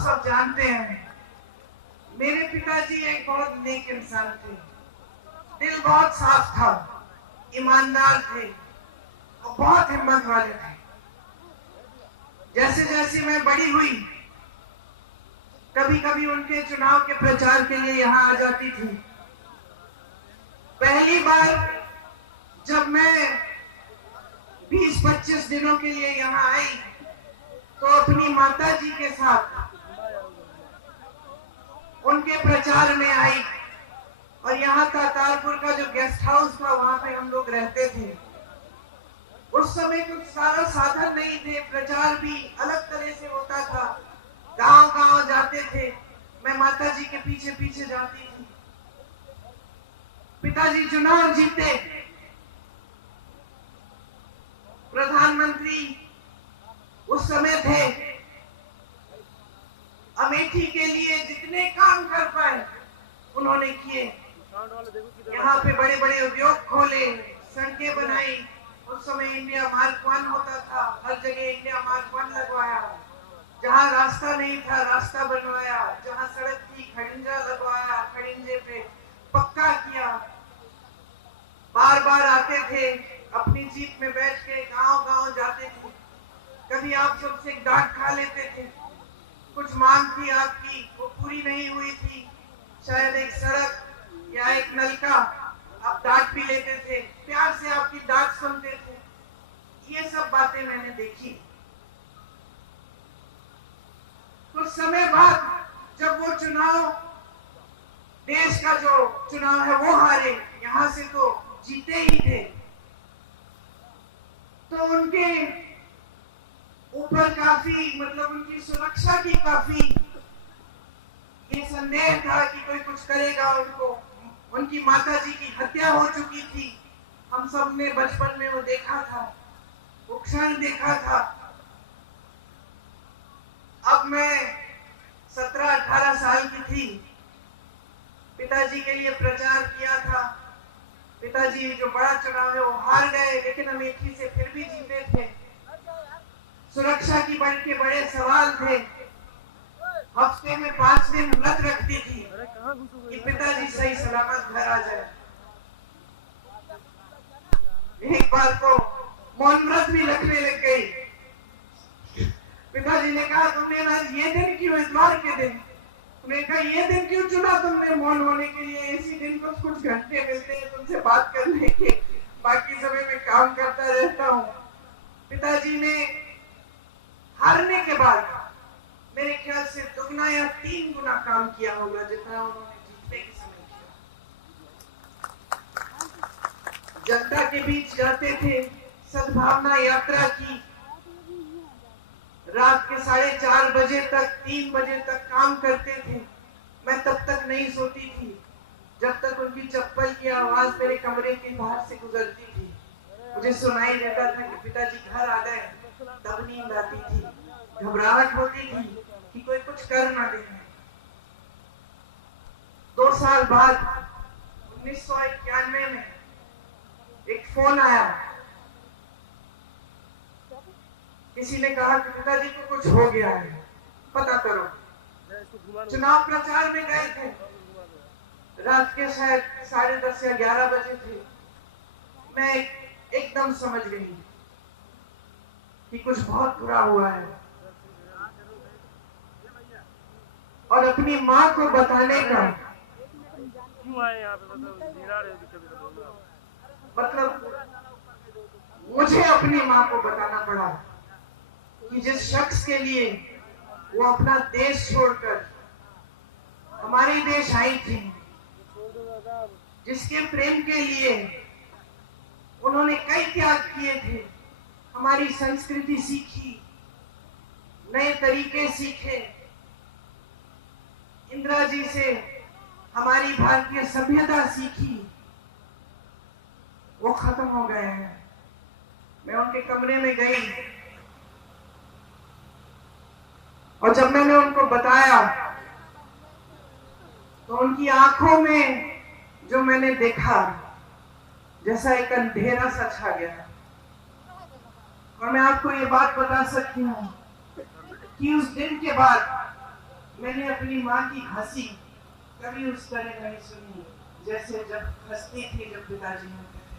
सब जानते हैं, मेरे पिताजी एक बहुत नेक इंसान थे। दिल बहुत साफ था, ईमानदार थे और बहुत हिम्मत वाले थे। जैसे जैसे मैं बड़ी हुई, कभी कभी उनके चुनाव के प्रचार के लिए यहाँ आ जाती थी। पहली बार जब मैं 20-25 दिनों के लिए यहाँ आई तो अपनी माता जी के साथ उनके प्रचार में आई और यहाँ तारपुर का जो गेस्ट हाउस था वहां पे हम लोग रहते थे। उस समय कुछ सारा साधन नहीं थे, प्रचार भी अलग तरह से होता था। गांव गांव जाते थे, मैं माता जी के पीछे पीछे जाती थी। पिताजी चुनाव जीते, प्रधानमंत्री उस समय थे। अमेठी के लिए जितने काम कर पाए उन्होंने किए। यहाँ पे बड़े बड़े उद्योग खोले, सड़कें बनाई। उस समय इंडिया मार्क 1 होता था, हर जगह इंडिया मार्क 1 लगवाया। जहाँ रास्ता नहीं था रास्ता बनवाया, जहाँ सड़क थी खड़िंजा लगवाया, खड़िंजे पे पक्का किया। बार बार आते थे, अपनी जीप में बैठ के गांव गांव जाते थे। कभी आप सबसे डांट खा लेते थे, कुछ मांग थी आपकी वो पूरी नहीं हुई थी, शायद एक सड़क या एक नलका, आप डांट भी लेते थे, प्यार से आपकी डांट सुनते थे। ये सब बातें मैंने देखी। कुछ समय बाद जब वो चुनाव, देश का जो चुनाव है वो हारे, यहां से तो जीते ही थे, तो उनके ऊपर काफी उनकी सुरक्षा की काफी ये संदेह था कि कोई कुछ करेगा उनको। उनकी माताजी की हत्या हो चुकी थी, हम सब ने बचपन में वो देखा था, वो क्षण देखा था। अब मैं 17-18 साल की थी, पिताजी के लिए प्रचार किया था। पिताजी जो बड़ा चुनाव है वो हार गए, लेकिन अमेठी से फिर भी जीते थे। सुरक्षा की बड़े सवाल थे। हफ्ते में 5 दिन व्रत रखती थी कि पिताजी सही सलामत घर आ जाए। एक बार तो मौन व्रत भी रखने लग गई। पिताजी ने कहा तुमने आज ये दिन क्यों, इतवार के दिन? उन्होंने कहा ये दिन क्यों चुना तुमने मौन होने के लिए? इसी दिन कुछ घंटे मिलते हैं तुमसे बात करने के, बाकी समय में काम करता रहता हूँ। पिताजी ने हारने के बाद मेरे ख्याल से 2 या 3 गुना काम किया होगा जितना उन्होंने जीतने के समय किया। जनता के बीच जाते थे, सद्भावना यात्रा की, रात के 4:30 बजे तक, 3 बजे तक काम करते थे। मैं तब तक नहीं सोती थी जब तक उनकी चप्पल की आवाज मेरे कमरे के बाहर से गुजरती थी। मुझे सुनाई देता था कि पिताजी घर आ गए, तब नींद आती थी। घबराहट होती थी कि कोई कुछ कर ना दे। 2 साल बाद 1991 में एक फोन आया। किसी ने कहा कि पिताजी को कुछ हो गया है, पता करो। चुनाव प्रचार में गए थे, रात के शायद 10:30 या 11 बजे थे। मैं एकदम समझ गई कि कुछ बहुत बुरा हुआ है, और अपनी माँ को बताने का मुझे अपनी माँ को बताना पड़ा कि जिस शख्स के लिए वो अपना देश छोड़कर हमारे देश आई थी, जिसके प्रेम के लिए उन्होंने कई त्याग किए थे, हमारी संस्कृति सीखी, नए तरीके सीखे, इंदिरा जी से हमारी भारतीय सभ्यता सीखी, वो खत्म हो गए हैं। मैं उनके कमरे में गई और जब मैंने उनको बताया तो उनकी आंखों में जो मैंने देखा, जैसा एक अंधेरा सा छा गया। और मैं आपको ये बात बता सकती हूँ कि उस दिन के बाद मैंने अपनी माँ की हंसी कभी उस तरह नहीं सुनी जैसे जब हंसती थी जब पिताजी होते थे।